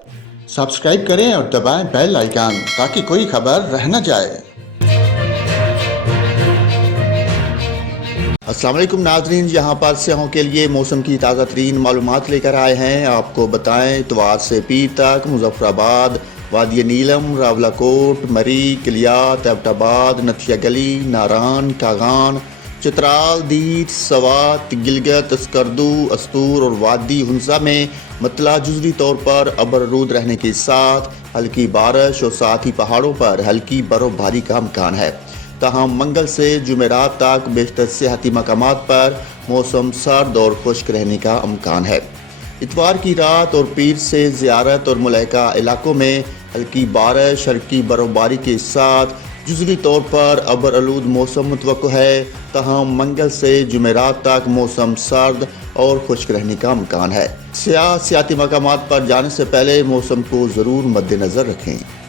Subscribe करें और दबाएं बेल आइकन ताकि कोई खबर रह न जाए। अस्सलाम वालेकुम नाज़रीन, यहाँ पर सियाहों के लिए मौसम की ताज़ा तरीन मालूमात लेकर आए हैं। आपको बताएं इतवार से पीर तक मुजफ्फराबाद, वादी नीलम, रावलाकोट, मरी, किलियात, एबटाबाद, नथिया गली, नारान, कागान, चित्राल, दीद, सवात, गिलगत, अस्करदू, अस्तूर और वादी हुंसा में मतला जुज़वी तौर पर अबररूद रहने के साथ हल्की बारिश और साथ ही पहाड़ों पर हल्की बर्फबारी का इम्कान है। ताहम मंगल से जुमेरात तक बेशतर सियाहती मकामात पर मौसम सर्द और खुश्क रहने का इम्कान है। इतवार की रात और पीर से ज़ियारत और मुलहका इलाकों में हल्की बारिश, हल्की बर्फबारी के साथ जुज़वी तौर पर अबरआलूद मौसम मुतवक्को है। ताहम मंगल से जुमेरात तक मौसम सर्द और खुश्क रहने का इम्कान है। सियाहती मकामात पर जाने से पहले मौसम को ज़रूर मद्देनज़र रखें।